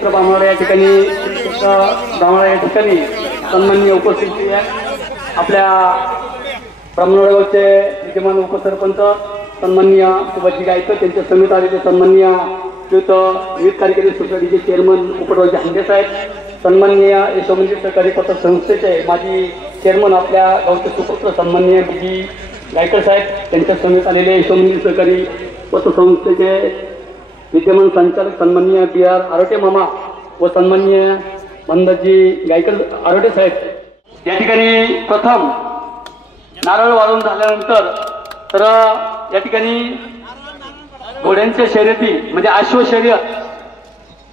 श्रीक्षेत्र ब्राह्मण या ठिकाणी ब्राह्मण या ठिकाणी सन्माननीय उपस्थिती आहे। आपल्या ब्राह्मणगावचे विद्यमान उपसरपंच सन्माननीय सुभाषजी गायकर त्यांच्या समेत आलेले सन्माननीय विविध कार्यकारी सोसायटीचे चेअरमन उपडवाजी हांगे साहेब, सन्माननीय यशोमंदिर सहकारी पत्र संस्थेचे माजी चेअरमन आपल्या गावचे सुपुत्र सन्माननीय बीजी गायकर साहेब त्यांच्या समेत आलेले यशोमंदिर सहकारी पत्र संस्थेचे विद्यमान संचालक सन्माननीय BR आरोटे मामा व सन्माननीय मंदाजी गायकर आरोटे साहेब या ठिकाणी प्रथम नारळ वाढून झाल्यानंतर तर या ठिकाणी घोड्यांच्या शर्यती म्हणजे अश्व शर्यत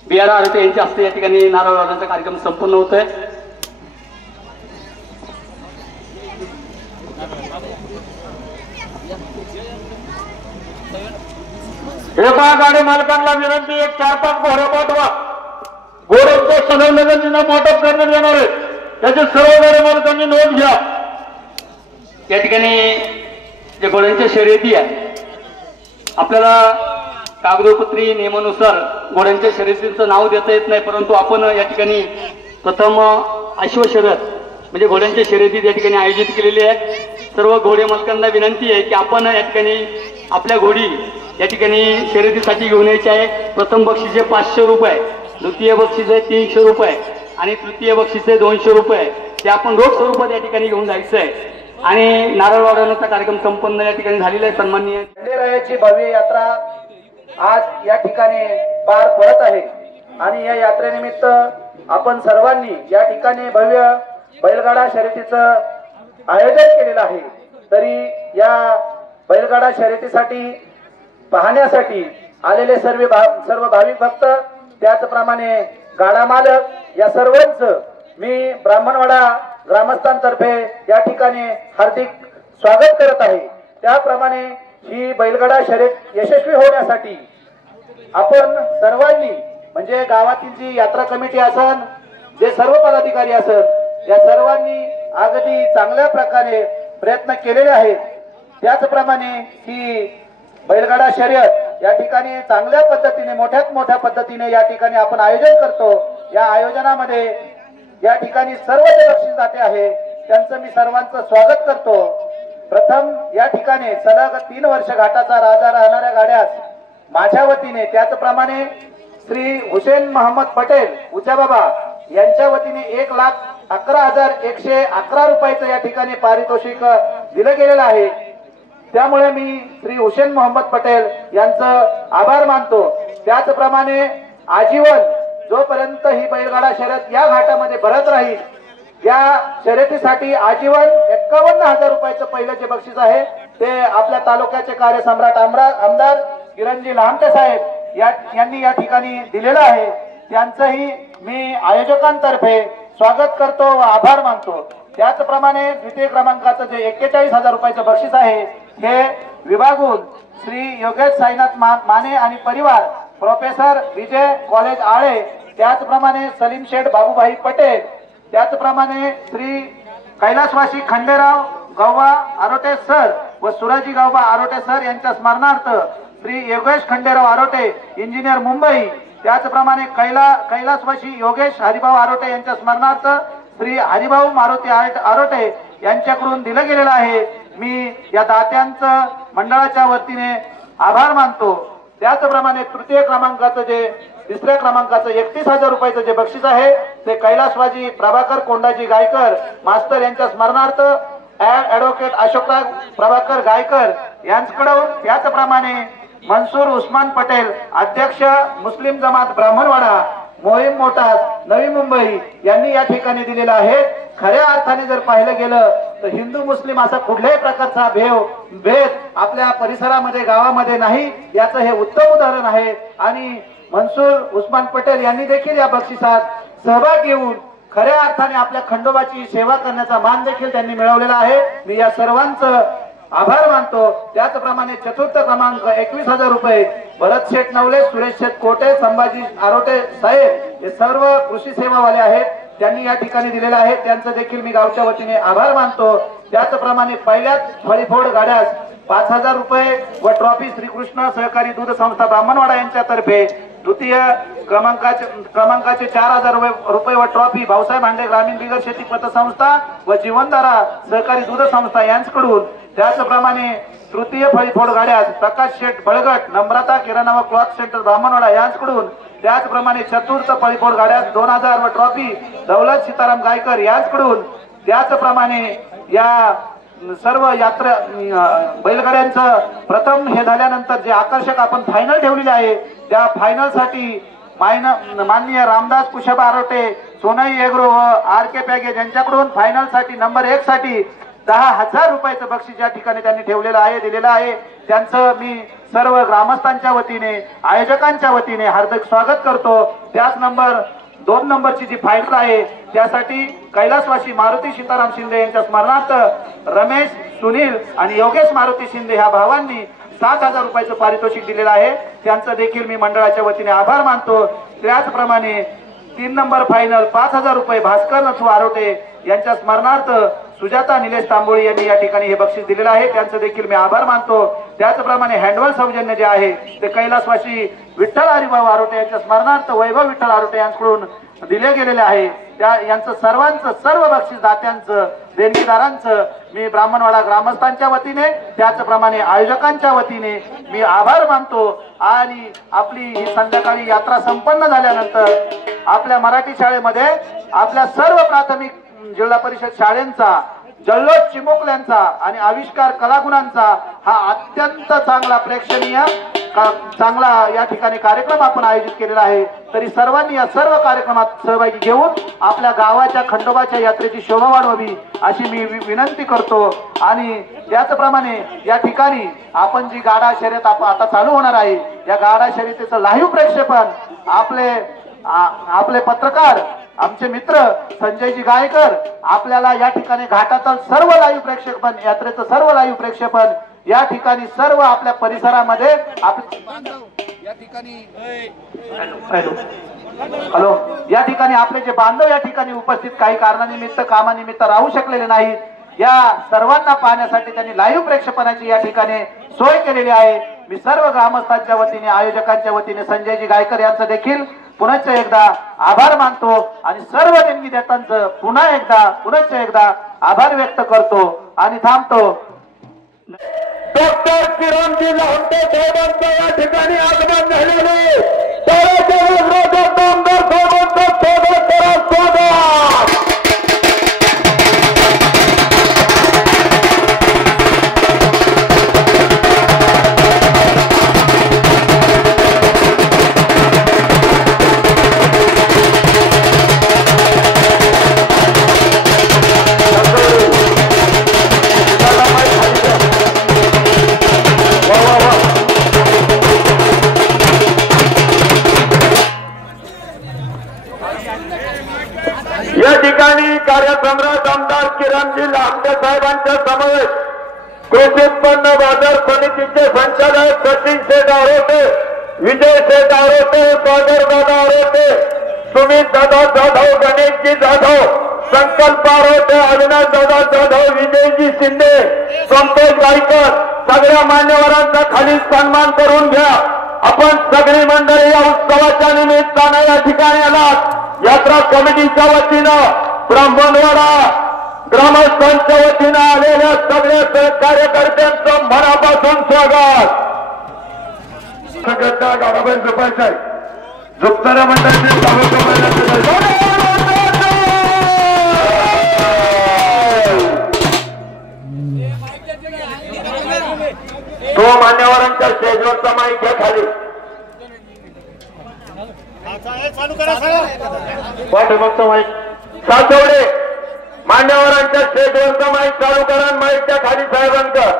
BR आरोटे यांच्या हस्ते या ठिकाणी नारळ वाढवण्याचा कार्यक्रम संपन्न होतोय। एका गाडी मालकांना विनंती, एक 4-5 घोडे पाठवा। घोड्यांच्या सलग्नगतीने वाटप करण्यात येणार आहे, त्याचे सर्व गाडी मालकांनी नोंद घ्या। या ठिकाणी जे घोड्यांच्या शर्यती आहे आपल्याला कागदोपत्री नियमानुसार घोड्यांच्या शर्यतीचं नाव देता येत नाही, परंतु आपण या ठिकाणी प्रथम अश्व शर्यत म्हणजे घोड्यांच्या शर्यती या ठिकाणी आयोजित केलेली आहे। सर्व घोडे मालकांना विनंती आहे की आपण या ठिकाणी आपल्या घोडी या ठिकाणी शर्यतीसाठी घेऊन यायची आहे। प्रथम बक्षीस आहे 500 रुपये, द्वितीय बक्षीस आहे 300 रुपये आणि तृतीय बक्षीस आहे 200 रुपये। ते आपण रोख स्वरूपात या ठिकाणी घेऊन जायचं आहे आणि नारळ वाढवण्याचा कार्यक्रम संपन्न या ठिकाणी झालेला आहे। सन्माननीय खंडेरायाची भव्य यात्रा आज या ठिकाणी पार पडत आहे आणि या यात्रेनिमित्त आपण सर्वांनी या ठिकाणी भव्य बैलगाडा शर्यतीचं आयोजन केलेलं आहे। तरी या बैलगाडा शर्यतीसाठी पाहण्यासाठी आलेले सर्व भाविक भक्त, त्याचप्रमाणे गाडा मालक या सर्वांचं मी ब्राह्मणवाडा ग्रामस्थांतर्फे या ठिकाणी हार्दिक स्वागत करत आहे। त्याप्रमाणे ही बैलगाडा शर्यत यशस्वी होण्यासाठी आपण सर्वांनी म्हणजे गावातील जी यात्रा कमिटी असन, जे सर्व पदाधिकारी असन, या सर्वांनी अगदी चांगल्या प्रकारे प्रयत्न केलेले आहेत। त्याचप्रमाणे ही बैलगाडा शर्यत या ठिकाणी चांगल्या पद्धतीने मोठ्यात मोठ्या पद्धतीने या ठिकाणी आपण आयोजन करतो। या आयोजनामध्ये या ठिकाणी सर्व जे बक्षीस दाते आहे त्यांचं मी सर्वांचं स्वागत करतो। प्रथम या ठिकाणी सलग 3 वर्ष घाटाचा राजा राहणाऱ्या गाड्यास माझ्या वतीने, त्याचप्रमाणे श्री हुसेन मोहम्मद पटेल उचाबाबा यांच्या वतीने 1,11,111 रुपयाचं या ठिकाणी पारितोषिक दिलं गेलेलं आहे। त्यामुळे मी श्री हुसेन मोहम्मद पटेल यांचं आभार मानतो। त्याचप्रमाणे आजीवन जोपर्यंत ही बैलगाडा शर्यत या घाटामध्ये भरत राहील, या शर्यतीसाठी आजीवन 51,000 रुपयाचं पहिलं जे बक्षीस आहे ते आपल्या तालुक्याचे कार्यसम्राट आमदार किरणजी लहामटे साहेब यांनी या ठिकाणी दिलेलं आहे। त्यांचंही मी आयोजकांतर्फे स्वागत करतो व आभार मानतो। त्याचप्रमाणे द्वितीय क्रमांकाचं जे 41,000 रुपयाचं बक्षीस आहे हे विभागून श्री योगेश साईनाथ माने आणि परिवार, प्रोफेसर विजय कॉलेज आळे, त्याचप्रमाणे सलीम शेठ बाबूभाई पटेल, त्याचप्रमाणे श्री कैलासवासी खंडेराव गौबा आरोटे सर व सुराजी गौबा आरोटे सर यांच्या स्मरणार्थ श्री योगेश खंडेराव आरोटे इंजिनियर मुंबई, त्याचप्रमाणे कैलासवासी योगेश हरिभाऊ आरोटे यांच्या स्मरणार्थ श्री हरिभाऊ मारुती आरोटे यांच्याकडून दिलं गेलेलं आहे। मी या दात्यांचं मंडळाच्या वतीने आभार मानतो। त्याचप्रमाणे तृतीय क्रमांकाचं जे 3ऱ्या क्रमांकाचं 31,000 रुपयाचं जे बक्षीस आहे ते कैलासवाजी प्रभाकर कोंडाजी गायकर मास्तर यांच्या स्मरणार्थ ॲडव्होकेट अशोकराव प्रभाकर गायकर यांच्याकडून, त्याचप्रमाणे मनसूर उस्मान पटेल अध्यक्ष मुस्लिम जमात ब्राह्मणवाडा मोहीम मोटार नवी मुंबई यांनी या ठिकाणी दिलेला आहे। खऱ्या अर्थाने जर पाहिलं गेलं तर हिंदू मुस्लिम असा कुठल्याही प्रकारचा भेद आपल्या परिसरामध्ये गावामध्ये नाही, याचं हे उत्तम उदाहरण आहे। आणि मनसूर उस्मान पटेल यांनी देखील या बक्षिसात सहभाग घेऊन खऱ्या अर्थाने आपल्या खंडोबाची सेवा करण्याचा मान देखील त्यांनी मिळवलेला आहे। मी या सर्वांचं आभार मानतो। त्याचप्रमाणे चतुर्थ क्रमांक 21,000 रुपये भरत शेठ नवले, सुरेश शेठ कोटे, संभाजी आरोटे साहेब हे सर्व कृषी सेवावाले आहेत, त्यांनी या ठिकाणी दिलेलं आहे। त्यांचं देखील मी गावच्या वतीने आभार मानतो। त्याचप्रमाणे पहिल्याच फळीफोड गाड्यास 5,000 रुपये व ट्रॉफी श्रीकृष्ण सहकारी दूध संस्था ब्राह्मणवाडा यांच्यातर्फे द्वितीय क्रमांकाचे 4000 रुपये व ट्रॉफी भाऊसाहेब हांडे ग्रामीण बिगर शेती पतसंस्था व जीवनधारा सहकारी दूध संस्था यांच्याकडून, त्याचप्रमाणे तृतीय फळीफोड गाड्यात प्रकाश शेठ बळगट नम्रता किराणा व क्लॉथ सेंटर ब्राह्मणवाडा यांच्याकडून, त्याचप्रमाणे चतुर्थ फळीफोड गाड्यात 2000 व ट्रॉफी दौलत सीताराम गायकर यांच्याकडून, त्याचप्रमाणे या सर्व यात्रा बैलगाड्यांचं प्रथम हे झाल्यानंतर जे आकर्षक आपण फायनल ठेवलेले आहे त्या फायनल साठी माननीय रामदास कुशाबा आरोटे सोनाई एग्रो व आर के पॅकेज यांच्याकडून फायनल साठी नंबर 1 साठी 10,000 रुपयाचं बक्षीस या ठिकाणी त्यांनी ठेवलेलं आहे, दिलेलं आहे. त्यांचं मी सर्व ग्रामस्थांच्या वतीने आयोजकांच्या वतीने हार्दिक स्वागत करतो. त्याच नंबर 2 नंबरची जी फायनल आहे त्यासाठी कैलासवासी मारुती सीताराम शिंदे यांच्या स्मरणार्थ रमेश सुनील आणि योगेश मारुती शिंदे ह्या भावांनी 7,000 रुपयाचं पारितोषिक दिलेलं आहे. त्यांचं देखील मी मंडळाच्या वतीने आभार मानतो. त्याचप्रमाणे 3 नंबर फायनल 5,000 रुपये भास्कर नथू आरोटे यांच्या स्मरणार्थ सुजाता निलेश तांबोळी यांनी या ठिकाणी हे बक्षीस दिलेलं आहे. त्यांचं देखील मी आभार मानतो. त्याचप्रमाणे हँडवल सौजन्य जे आहे ते कैलासवासी विठ्ठल हरिभाऊ आरोटे यांच्या स्मरणार्थ वैभव विठ्ठल आरोटे यांच्याकडून दिले गेलेले आहे. त्या यांचं सर्वांचं सर्व बक्षीस दात्यांचं देणगीदारांचं मी ब्राह्मणवाडा ग्रामस्थांच्या वतीने त्याचप्रमाणे आयोजकांच्या वतीने मी आभार मानतो. आणि आपली ही संध्याकाळी यात्रा संपन्न झाल्यानंतर आपल्या मराठी शाळेमध्ये आपल्या सर्व प्राथमिक जिल्हा परिषद शाळांचा जल्लोष चिमुकल्यांचा आणि आविष्कार कलागुणांचा हा अत्यंत चांगला प्रेक्षणीय चांगला या ठिकाणी कार्यक्रम आपण आयोजित केलेला आहे. तरी सर्वांनी या सर्व कार्यक्रमात सहभागी घेऊन आपल्या गावाच्या खंडोबाच्या यात्रेची शोभा वाढवावी अशी मी विनंती करतो. आणि त्याचप्रमाणे या ठिकाणी आपण जी गाडा शर्यत आता चालू होणार आहे या गाडा शर्यतीचं लाईव्ह प्रेक्षेपण आपले पत्रकार आमचे मित्र संजयजी गायकर आपल्याला या ठिकाणी घाटातील सर्व लाईव्ह प्रेक्षेपण यात्रेचं सर्व लाईव्ह प्रेक्षेपण या ठिकाणी सर्व आपल्या परिसरामध्ये या ठिकाणी हॅलो या ठिकाणी आपले जे बांधव या ठिकाणी उपस्थित काही कारणानिमित्त कामानिमित्त राहू शकलेले नाहीत या सर्वांना पाहण्यासाठी त्यांनी लाईव्ह प्रेक्षेपणाची या ठिकाणी सोय केलेली आहे. मी सर्व ग्रामस्थांच्या वतीने आयोजकांच्या वतीने संजयजी गायकर यांचं देखील पुनश्च एकदा आभार मानतो आणि सर्व देणगीदात्यांचं पुनश्च एकदा आभार व्यक्त करतो आणि थांबतो. डॉक्टर किरणजी लाहोटे साहेबांचं या ठिकाणी आगमन झालेले कार्यसम्राट आमदार किरणजी लाहोटे साहेबांच्या समवेत कृषी उत्पन्न बाजार समितीचे संचालक सचिन शेठ आरोटे, विजय शेठ आरोटे, सागर दादा आरोटे, सुमित दादा जाधव, गणेशजी जाधव, संकल्प आरोटे, अविनाश दादा जाधव, विजयजी शिंदे, संतोष गायकर सगळ्या मान्यवरांचा खाली सन्मान करून घ्या. आपण सगळी मंडळी या उत्सवाच्या निमित्तानं या ठिकाणी आलात. यात्रा कमिटीच्या वतीनं ब्राह्मणवाडा ग्रामस्थांच्या वतीनं आलेल्या सगळ्या कार्यकर्त्यांचं मनापासून स्वागत. सगळ्यांना गाडाबाई झोपायचं आहे. झोपणाऱ्या मंडळाचे तो मान्यवरांच्या स्टेजवरचा माईक घ्या खाली. पाठीमागचा माईक सातवडे मान्यवरांच्या स्टेजवरचा माईक चालू करा. माईकच्या खाली साहेबांचं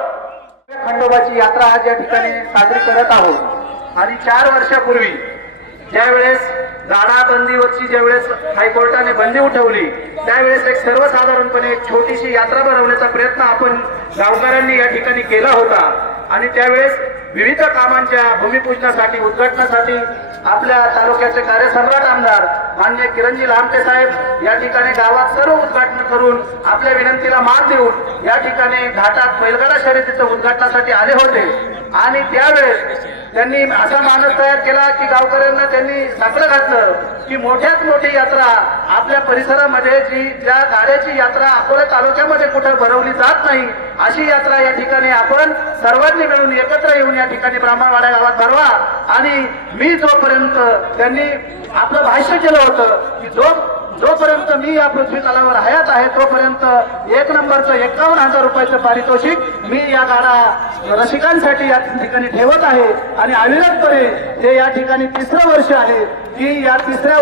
खंडोबाची यात्रा आज या ठिकाणी साजरी करत आहोत. आणि 4 वर्षापूर्वी ज्यावेळेस गाडा बंदीवरची ज्यावेळेस हायकोर्टाने बंदी उठवली त्यावेळेस एक सर्वसाधारणपणे एक छोटीशी यात्रा भरवण्याचा प्रयत्न आपण गावकऱ्यांनी या ठिकाणी केला होता. आणि त्यावेळेस विविध कामांच्या भूमिपूजनासाठी उद्घाटनासाठी आपल्या तालुक्याचे कार्यसम्राट आमदार माननीय किरणजी लाहोटे साहेब या ठिकाणी गावात सर्व उद्घाटन करून आपल्या विनंतीला मान देऊन या ठिकाणी घाटात बैलगाडा शर्यतीच्या उद्घाटनासाठी आले होते. आणि त्यावेळेस त्यांनी असा माणूस तयार केला की गावकऱ्यांना त्यांनी साकडं घातलं की मोठ्यात मोठी यात्रा आपल्या परिसरामध्ये ज्या गाड्याची यात्रा अकोला तालुक्यामध्ये कुठं भरवली जात नाही अशी यात्रा या ठिकाणी आपण सर्वांनी मिळून एकत्र येऊन या ठिकाणी ब्राह्मणवाडा गावात भरवा। आणि मी जोपर्यंत त्यांनी आपलं भाष्य केलं होतं की जोपर्यंत मी या पृथ्वी तलावर हयात आहे तोपर्यंत 1 नंबरचं 51,000 रुपयाचं पारितोषिक मी या गाडा रसिकांसाठी या ठिकाणी ठेवत आहे। आणि अविरतपणे हे या ठिकाणी 3रं वर्ष आहे की या 3ऱ्या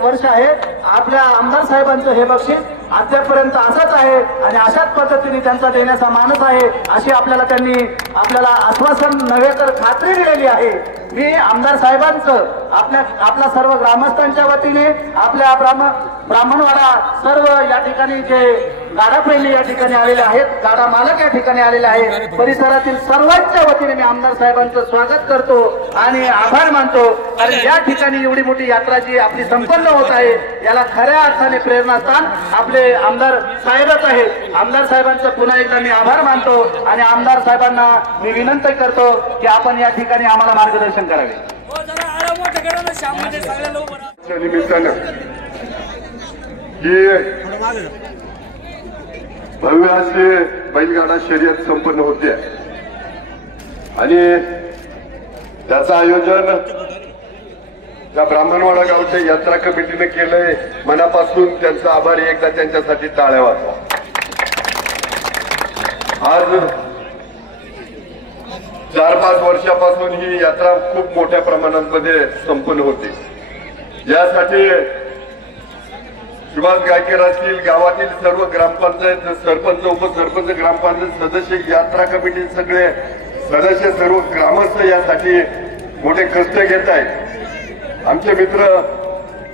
वर्ष आहे आपल्या आमदार साहेबांचं हे बक्षीस अद्यापर्यंत असंच आहे आणि अशाच पद्धतीने त्यांचा देण्याचा मानस आहे अशी आपल्याला आश्वासन नव्हे तर खात्री दिलेली आहे। मी आमदार साहेबांचं आपल्या सर्व ग्रामस्थांच्या वतीने आपल्या ब्राह्मणवाडा सर्व या ठिकाणी जे गाडाप्रेमी या ठिकाणी आलेले आहेत, गाडा मालक या ठिकाणी आलेले आहेत, परिसरातील सर्वांच्या वतीने मी आमदार साहेबांचं स्वागत करतो आणि आभार मानतो। आणि या ठिकाणी एवढी मोठी यात्रा जी आपली संपन्न होत आहे याला खऱ्या अर्थाने प्रेरणास्थान आपले आमदार साहेबच आहेत। आमदार साहेबांचं पुन्हा एकदा मी आभार मानतो आणि आमदार साहेबांना मी विनंती करतो की आपण या ठिकाणी आम्हाला मार्गदर्शन करावे। निमित्तानं ही भव्य अशी बैलगाडा शर्यत संपन्न होते आणि त्याचं आयोजन त्या ब्राह्मणवाडा गावच्या यात्रा कमिटीने केलंय। मनापासून त्यांचा आभारी एकदा त्यांच्यासाठी टाळ्या वाजवा। आज 4-5 वर्षापासून ही यात्रा खूप मोठ्या प्रमाणामध्ये संपन्न होते। यासाठी सुभाष गायकर असतील, गावातील सर्व ग्रामपंचायत सरपंच, उपसरपंच, ग्रामपंचायत सदस्य, यात्रा कमिटी सगळे सदस्य, सर्व ग्रामस्थ यासाठी मोठे कष्ट घेत आहेत। आमचे मित्र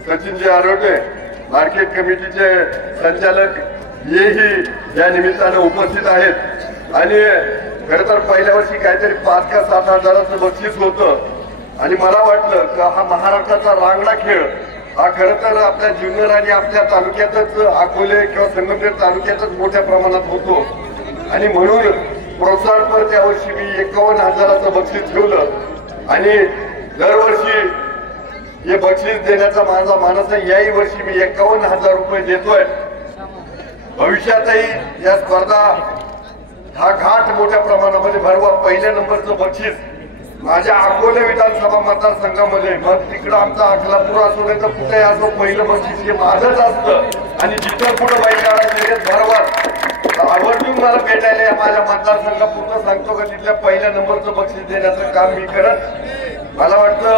सचिनजी आरोटे मार्केट कमिटीचे संचालक हेही या निमित्तानं उपस्थित आहेत आणि खरं तर पहिल्या वर्षी काहीतरी 5 का 7 हजाराचं बक्षीस होतं आणि मला वाटलं की हा महाराष्ट्राचा रांगडा खेळ हा खरं तर आपल्या जुन्नर आणि आपल्या तालुक्यातच, अकोले किंवा संगमनेर तालुक्यातच मोठ्या प्रमाणात होतो आणि म्हणून प्रोत्साहनपर त्या वर्षी मी 51,000चं बक्षीस ठेवलं आणि दरवर्षी हे बक्षीस देण्याचा माझा मानस आहे। याही वर्षी मी 51,000 रुपये देतोय। भविष्यातही या स्पर्धा हा घाट मोठ्या प्रमाणामध्ये भरवा। पहिल्या नंबरचं बक्षीस माझ्या अकोले विधानसभा मतदारसंघामध्ये, मग तिकडं आमचा अखलापूर असो नाही तर कुठे असो, पहिलं बक्षीस हे माझंच असतं आणि जिथं कुठं बैलगाडा शर्यत भरवा आवर्जून मला भेटायला या माझ्या मतदारसंघापुरतं सांगतो का तिथल्या पहिल्या नंबरचं बक्षीस देण्याचं काम मी करत। मला वाटतं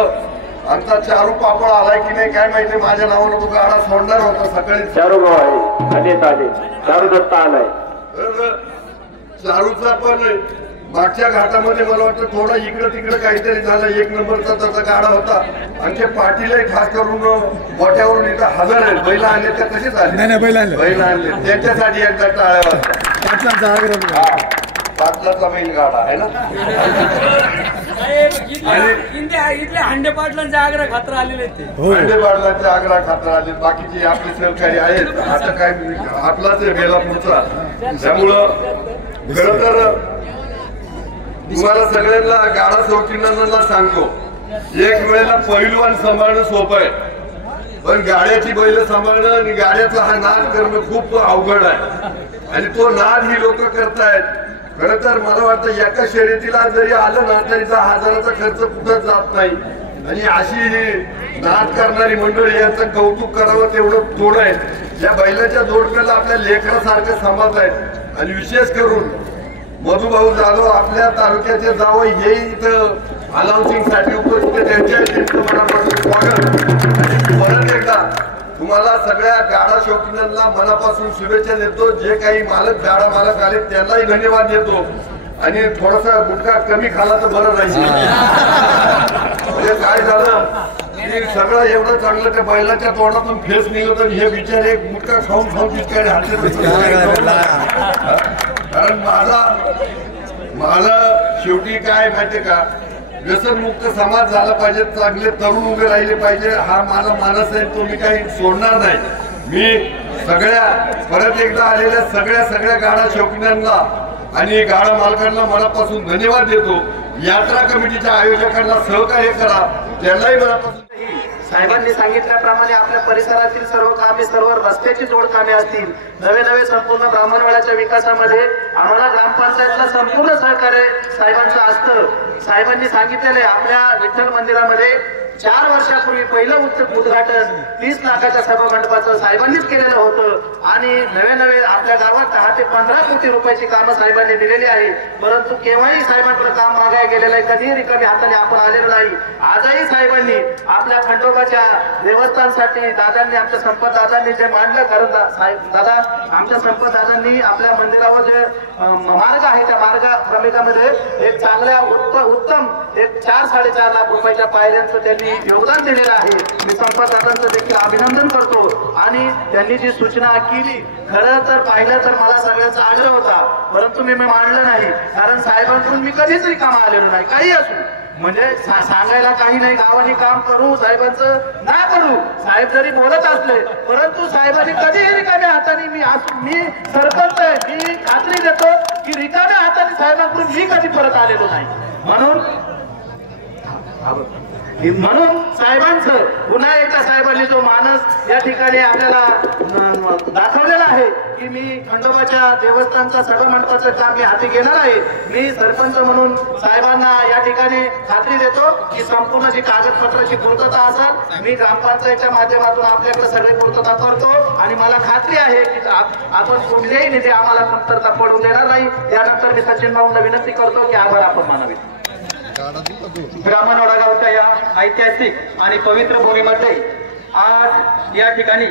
आमचा चारू पापड आलाय की नाही काय माहिती, माझ्या नावानं तो गाडा सोडणार होता सकाळी। चारू भाऊ आहे, चारू दत्ता आलाय। चारूचा पण मागच्या घाटामध्ये मला वाटतं थोडा इकडं तिकडं काहीतरी झालं। 1 नंबरचा त्याचा गाडा होता आणि ते पाटीलही खास करून मोठ्यावरून इथं हजर आहेत। बैल आणले त्या कशीच आले, बैल आणले त्यांच्यासाठी एकदा टाळ्या वाजल्या। पाटलाचा बैल गाडा आहे ना आणि इथल्या हंडे पाटलांचा आग्रह खातर आलेले ते, हंडे पाटलांचा आग्रह खातर आले। बाकीचे आपले सहकारी आहेत, आता काय आपलाच आहे बेलापूरचा। त्यामुळं खरं तर तुम्हाला सगळ्यांना गाडा शौकीनांना सांगतो, एक वेळेला पैलवान सांभाळणं सोपं आहे पण गाड्याची बैल सांभाळणं आणि गाड्याचा हा नाद करणं खूप अवघड आहे आणि तो नाद ही लोक करतायत। खरं तर मला वाटतं एका शर्यतीला जरी आलं ना तरी 10,000चा खर्च कुठंच जात नाही आणि अशी ही नाद करणारी मंडळी यांचं कौतुक करावं तेवढं थोडं आहे। या बैलाच्या जोडप्याला आपल्या लेकरासारखं सांभाळत आहेत आणि विशेष करून मधुभाऊ जाधव आपल्या तालुक्याचे जावं हे इथं अनाउन्सिंग साठी उपस्थित, त्यांच्या मनापासून स्वागत। आणि परत एकदा तुम्हाला सगळ्या गाडा शौकीनांना मनापासून शुभेच्छा देतो। जे काही गाडा मालक आले त्यांनाही धन्यवाद देतो आणि थोडासा गुटखा कमी खाला तर बरं राहील। म्हणजे काय झालं की सगळं एवढं चांगलं त्या बैलाच्या तोंडातून फेस निघत आणि हे विचार एक गुटखा खाऊन तितकडे कारण मला शेवटी काय माहितीये का, व्यसनमुक्त समाज झाला पाहिजे, चांगले तरुण उभे राहिले पाहिजे, हा माझा मानस आहे। तो मी काही सोडणार नाही। मी सगळ्या परत एकदा आलेल्या सगळ्या गाडा शौकीनांना आणि गाडा मालकांना मनापासून धन्यवाद देतो यात्रा कमिटीच्या आयोजकांना सहकार्य करा. त्यांनाही मनापासून साहेबांनी सांगितल्याप्रमाणे आपल्या परिसरातील सर्व कामे, सर्व रस्त्याची जोड कामे असतील, नवे संपूर्ण ब्राह्मणवाड्याच्या विकासामध्ये आम्हाला ग्रामपंचायतला संपूर्ण सहकार्य साहेबांचं असतं. साहेबांनी सांगितलेलं आहे आपल्या विठ्ठल मंदिरामध्ये 4 वर्षापूर्वी पहिलं उद्घाटन 30 लाखाच्या सभा मंडपाचं साहेबांनीच केलेलं होतं आणि नवे आपल्या गावात 10 ते 15 कोटी रुपयाची कामं साहेबांनी दिलेली आहे. परंतु केव्हाही साहेबांकडे काम मागायला गेलेलं आहे, कधीही रिकामी हाताने आपण आलेलो नाही. आजही साहेबांनी आपल्या खंडोबाच्या देवस्थानसाठी दादांनी, आमच्या संपत दादांनी जे मांडलं, कारण दादा आमच्या संपत दादांनी आपल्या मंदिरावर जे मार्ग आहे त्या मार्गामध्ये एक चांगल्या उत्तम एक 4-4.5 लाख रुपयाच्या पायऱ्यांचं त्यांनी योगदान दिलेलं आहे. मी संपत दादांचं देखील अभिनंदन करतो आणि त्यांनी जी सूचना केली, खरं तर पाहिलं तर मला सगळ्यांचा आग्रह होता, परंतु मी मांडलं नाही, कारण साहेबांकडून मी कधीच रिकामा आलेलो नाही. काही असू म्हणजे सांगायला काही नाही, गावाने काम करू, साहेबांचं ना करू, साहेब जरी बोलत असले, परंतु साहेबांनी कधीही रिकाम्या हाताने मी सरपंच आहे, मी खात्री देतो की रिकाम्या हाताने साहेबांकडून मी कधी परत आलेलो नाही. म्हणून साहेबांचं पुन्हा एकदा साहेबांनी जो मानस या ठिकाणी आपल्याला दाखवलेला आहे की मी खंडोबाच्या देवस्थानचा सभा मंडपाचं काम मी हाती घेणार आहे. मी सरपंच म्हणून साहेबांना या ठिकाणी खात्री देतो की संपूर्ण जी कागदपत्राची पूर्तता असेल मी ग्रामपंचायतच्या माध्यमातून आपल्याकडे सगळे पूर्तता करतो आणि मला खात्री आहे की आपण कुठल्याही निधी आम्हाला कमतरता पडू देणार नाही. त्यानंतर मी सचिन भाऊंना विनंती करतो की आभार आपण मानावे. ब्राह्मणवाडा गावच्या या ऐतिहासिक आणि पवित्र भूमीमध्ये आज या ठिकाणी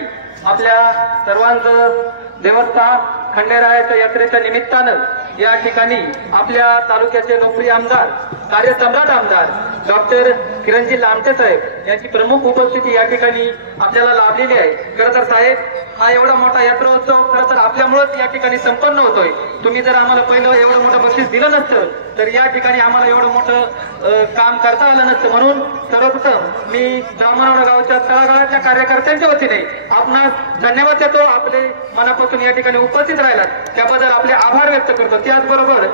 आपल्या सर्वांचं देवस्थान खंडेरायाच्या यात्रेच्या निमित्तानं या ठिकाणी आपल्या तालुक्याचे लोकप्रिय आमदार, कार्यसम्राट आमदार डॉक्टर किरणजी लामटे साहेब यांची प्रमुख उपस्थिती या ठिकाणी आपल्याला लाभलेली आहे. खरं तर साहेब, हा एवढा मोठा यात्रा उत्सव खरं तर आपल्यामुळेच या ठिकाणी संपन्न होतोय. तुम्ही जर आम्हाला पहिलं एवढं मोठं बक्षीस दिलं नसतं तर या ठिकाणी आम्हाला एवढं मोठं काम करता आलं नसतं. म्हणून सर्वप्रथम मी ब्राह्मणवाडा गावच्या तळागाळातल्या कार्यकर्त्यांच्या वतीने आपणास धन्यवाद देतो. आपले मनापासून या ठिकाणी उपस्थित राहिलात त्याबद्दल आपले आभार व्यक्त करतो. त्याचबरोबर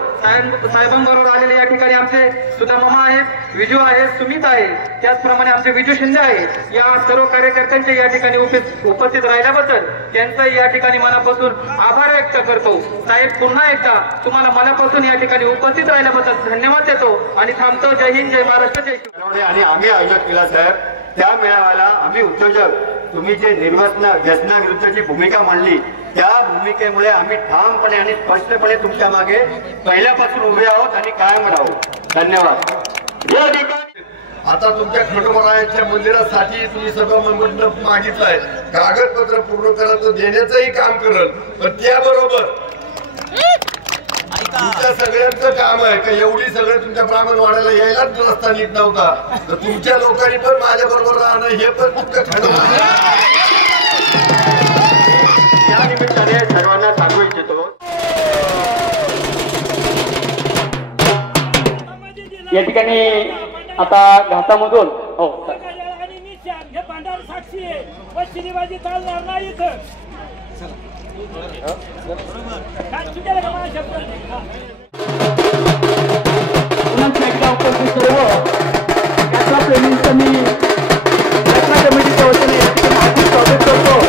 साहेबांबरोबर आलेले या ठिकाणी आमचे सुद्धा मामा आहेत, विजू आहे, सुमित आहे, त्याचप्रमाणे आमचे विजू शिंदे आहे. या सर्व कार्यकर्त्यांचे या ठिकाणी उपस्थित राहिल्याबद्दल त्यांचं या ठिकाणी मनापासून आभार व्यक्त करतो. साहेब, पुन्हा एकदा तुम्हाला मनापासून या ठिकाणी उपस्थित राहिल्याबद्दल धन्यवाद देतो आणि थांबतो. जय हिंद, जय महाराष्ट्र, जय शिवराय. आणि आम्ही आयोजन केला साहेब. त्या मेळाव्याला आम्ही उद्योजक, तुम्ही जे व्यसनाविरुद्धची भूमिका मांडली त्या भूमिकेमुळे आम्ही ठामपणे आणि स्पष्टपणे तुमच्या मागे पहिल्यापासून उभे आहोत आणि कायम राहू. धन्यवाद. या ठिकाणी आता तुमच्या खंडोबारायाच्या मंदिरासाठी तुम्ही सगळं मंडप मागितलंय, कागदपत्र पूर्ण करा, तो देण्याचंही काम करल. पण त्याबरोबर तुमच्या सगळ्यांचं काम आहे का एवढी सगळं तुमच्या ब्राह्मणवाड्याला यायलाच रस्ता नीट नव्हता, तर तुमच्या लोकांनी पण माझ्या बरोबर राहणं हे पण तुमच्या खंडोबा या निमित्ताने सर्वांना सांगू इच्छितो. या ठिकाणी आता घाटामधून हो हे भांडार साक्षी आहे व शिरीबाजी चालणार नाही इथं. पुन्हा एकदा उपस्थित सर्व यात्रा प्रेमींचं मी यात्रा कमिटीच्या वतीने या ठिकाणी हार्दिक स्वागत करतो.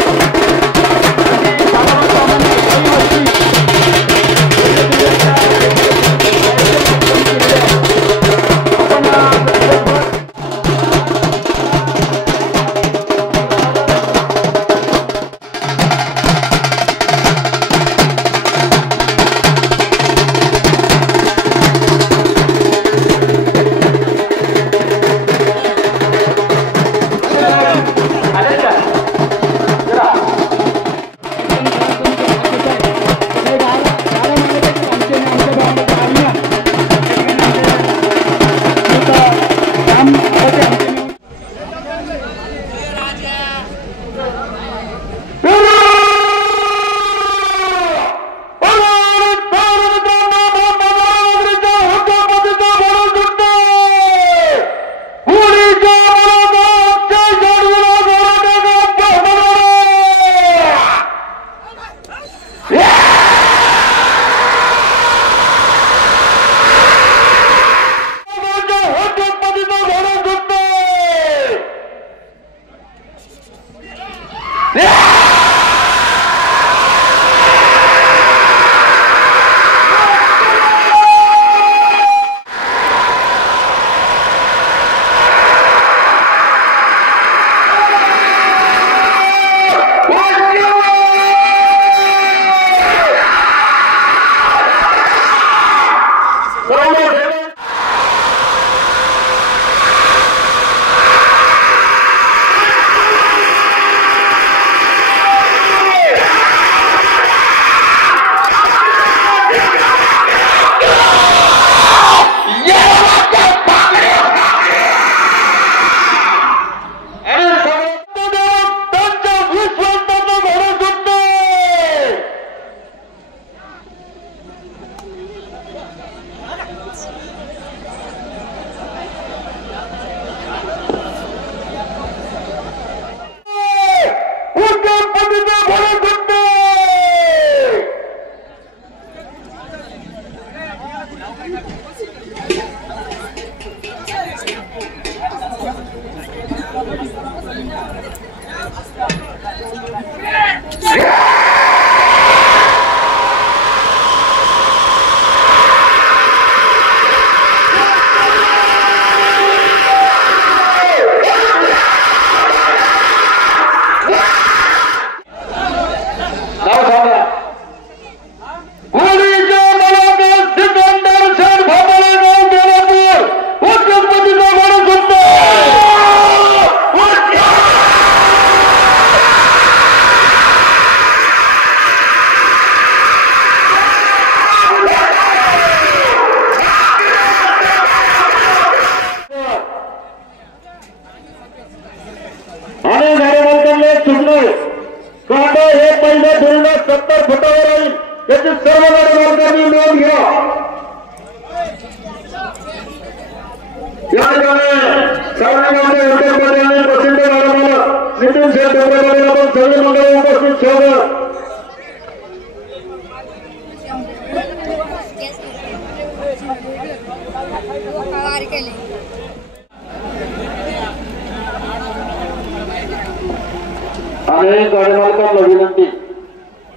आणि गाडी मालकांना विनंती,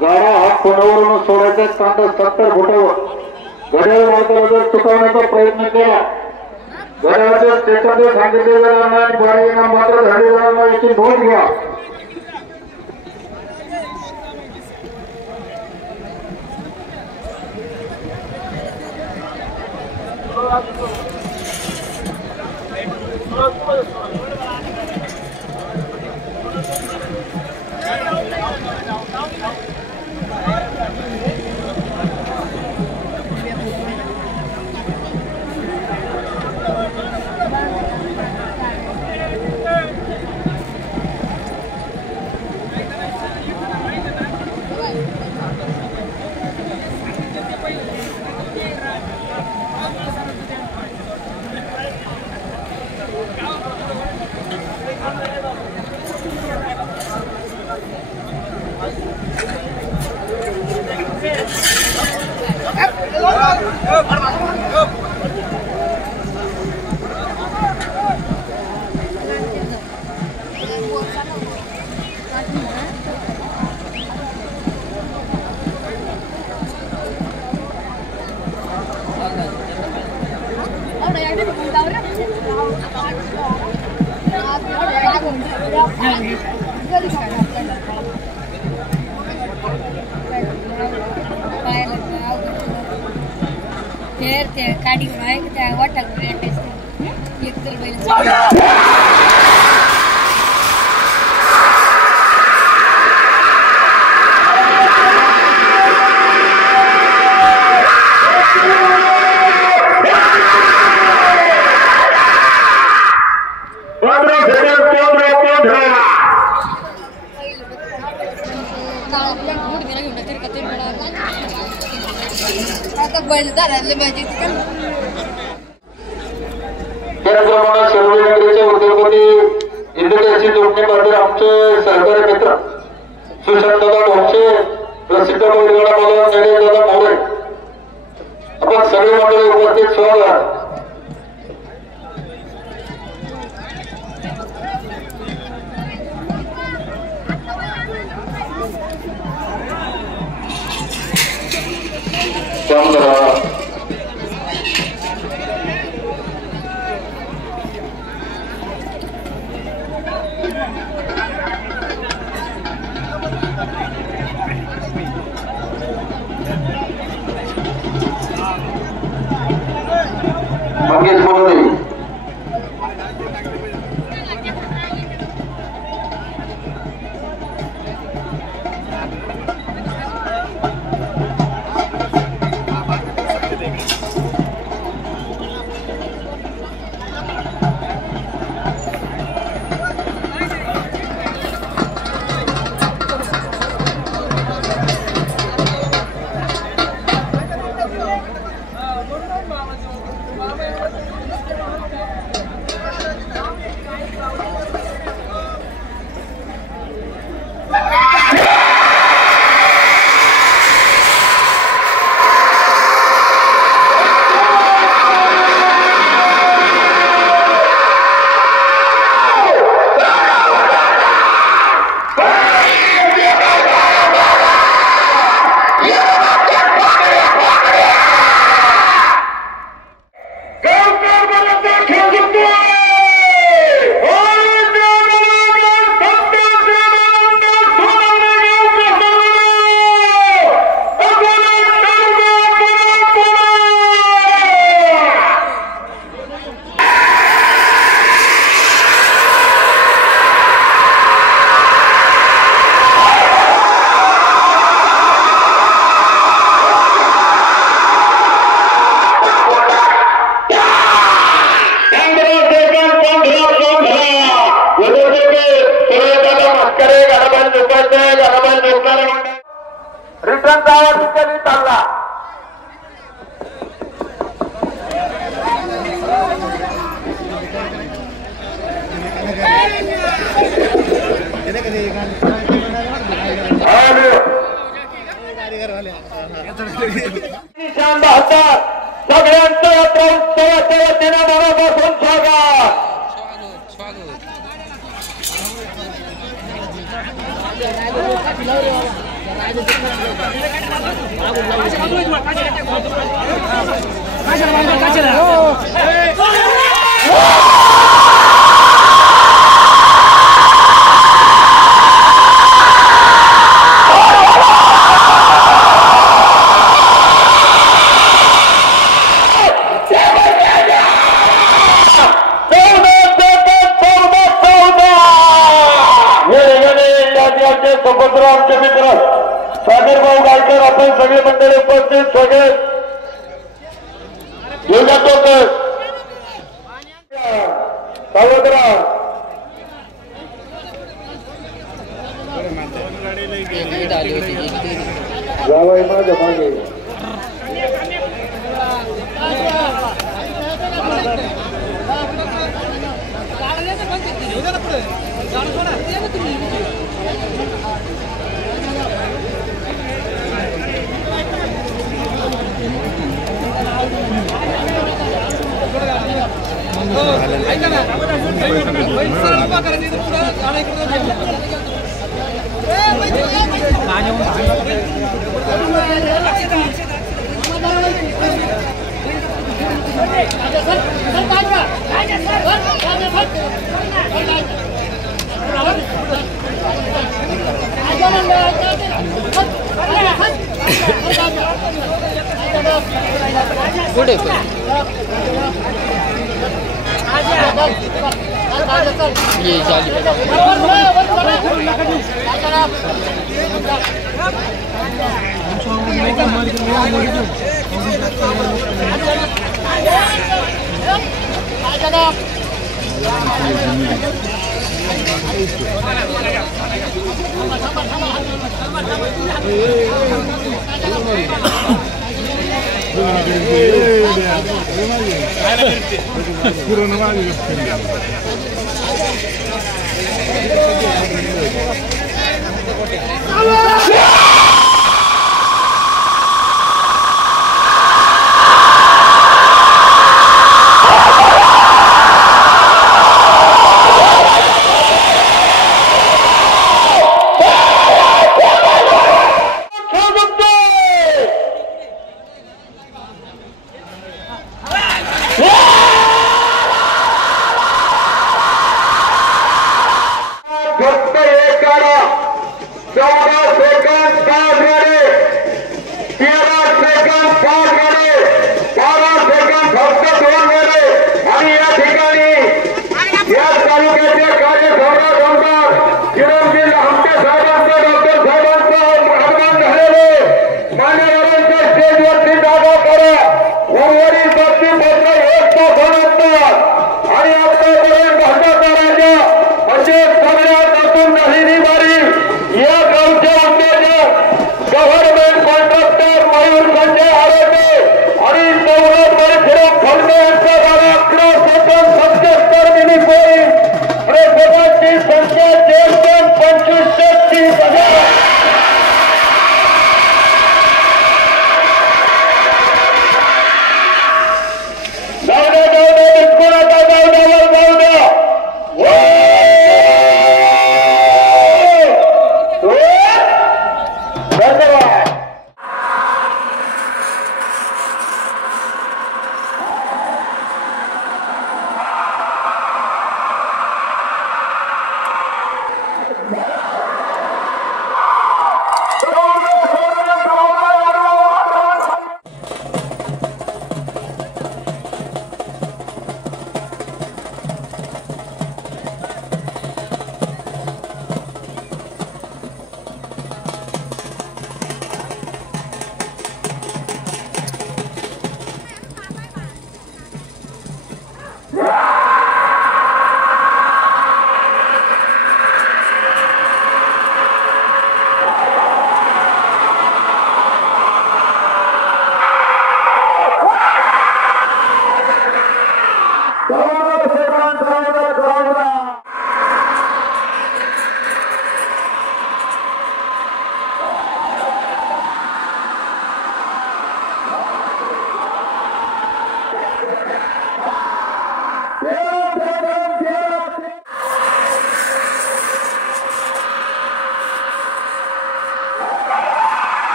गाडा हा कोणावरून सोडायचा कांदा 70 फुटावर. घड्याळ मालकाला जर चुकवण्याचा प्रयत्न केला, घड्याळाच्या स्टेशनमध्ये सांगितले जाणार नाही, गाडी येणार मात्र झाली जाणार नाही याची नोंद घ्या. गाडी वाटत एक तर बैल बैलदाराले पाहिजे. त्याचप्रमाणे सर्वनगरीचे उद्योगपती इंद्रदेशी जोडणी पाटील आमचे सहकारी मित्र सुशांतदादा ढोंगसे, प्रसिद्ध बैलगाडा मला निलेशदादा मोरे, आपण सगळे मंडळी उपस्थित स्वागत. मंगेश बोलते शेतकरी गणपती झुकायचे गणपती झुकणारे रिटर्नचा आवाज कधी चालला सगळ्यांचं यात्रा उत्सवाच्या वतीनं मनापासून स्वागत सुभद्रा आमचे मित्र सागरभाऊ गायकर आपण सगळे मंडळी उपस्थित सगळे घेऊन जातो सावधरा जावई माझ्या मागे ये जाली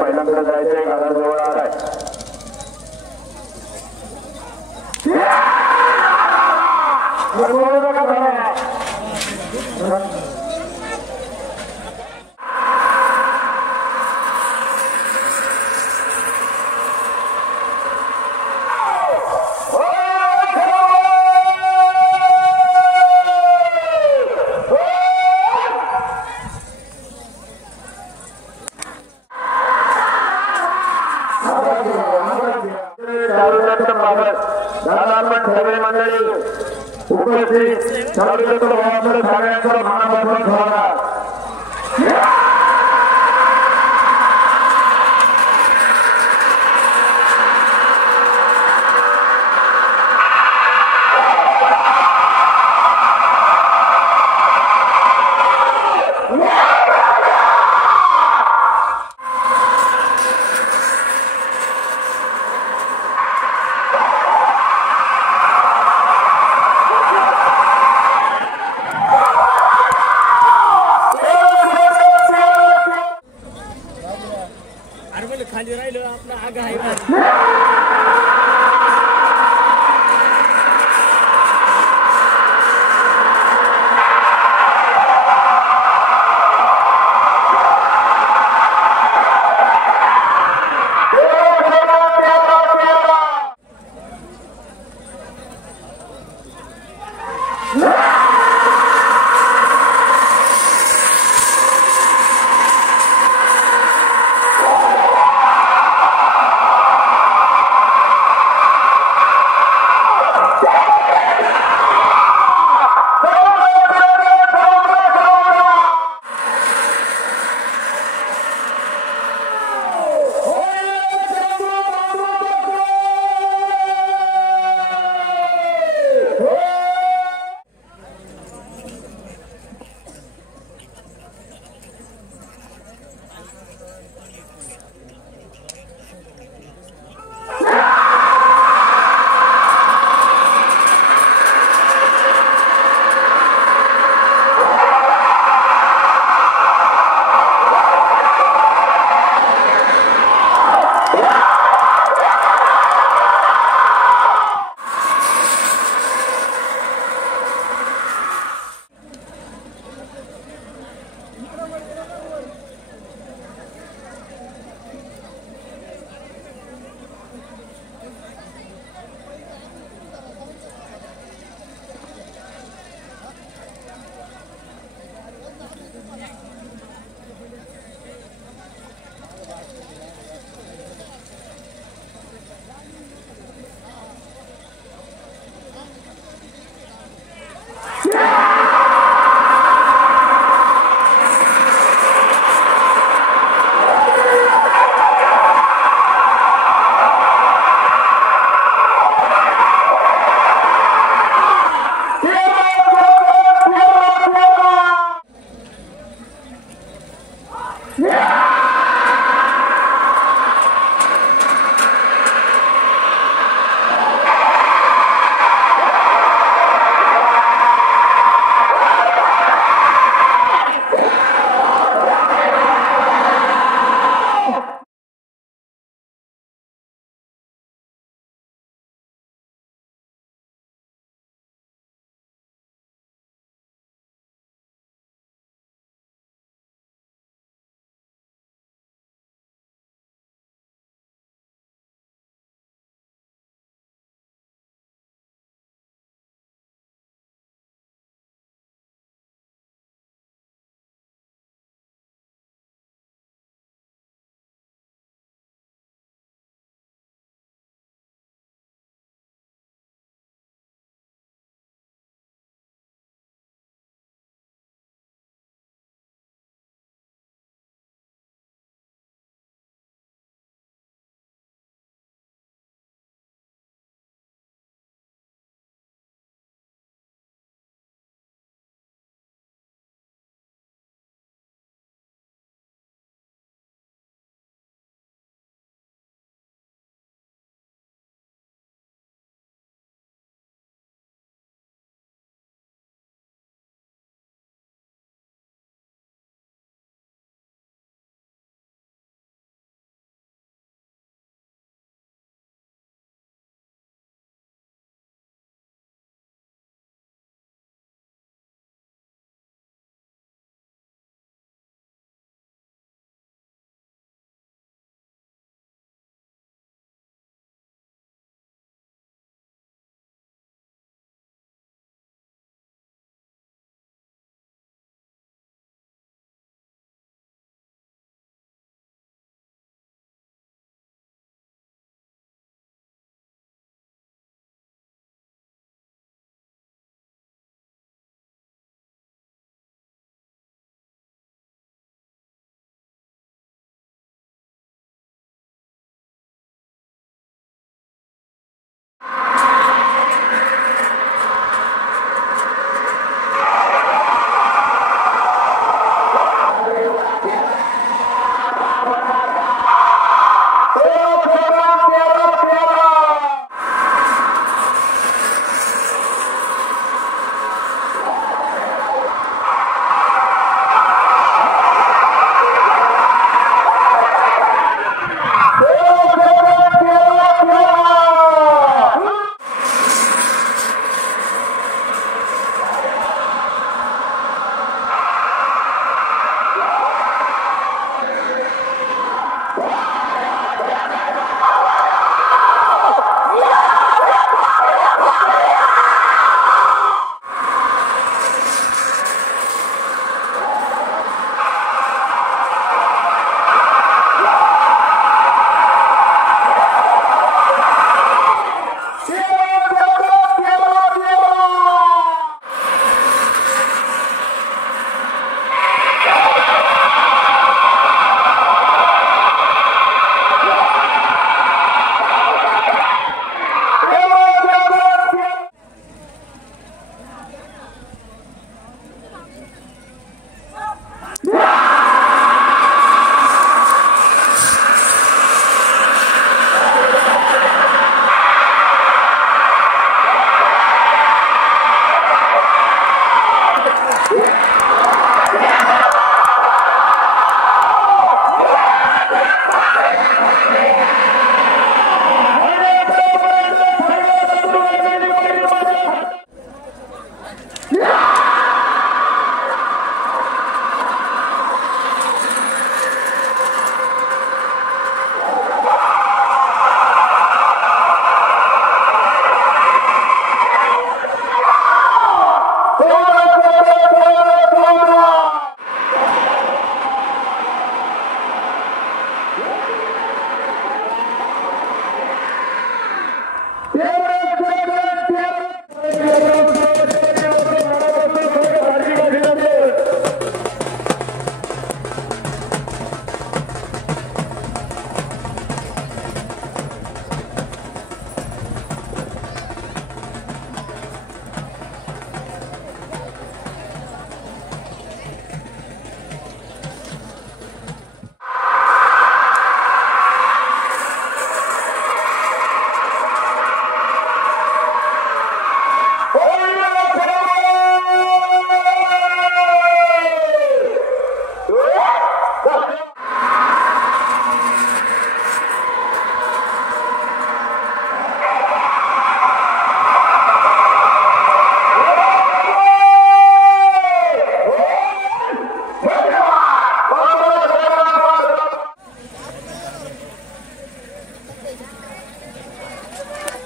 बैलांकडे जायचंय घराजवळ आलाय सगळे मंडळी उपस्थित सगळ्यांचा मनापासून स्वागत खाली राहिलो आपला आगा आहे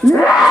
Yeah!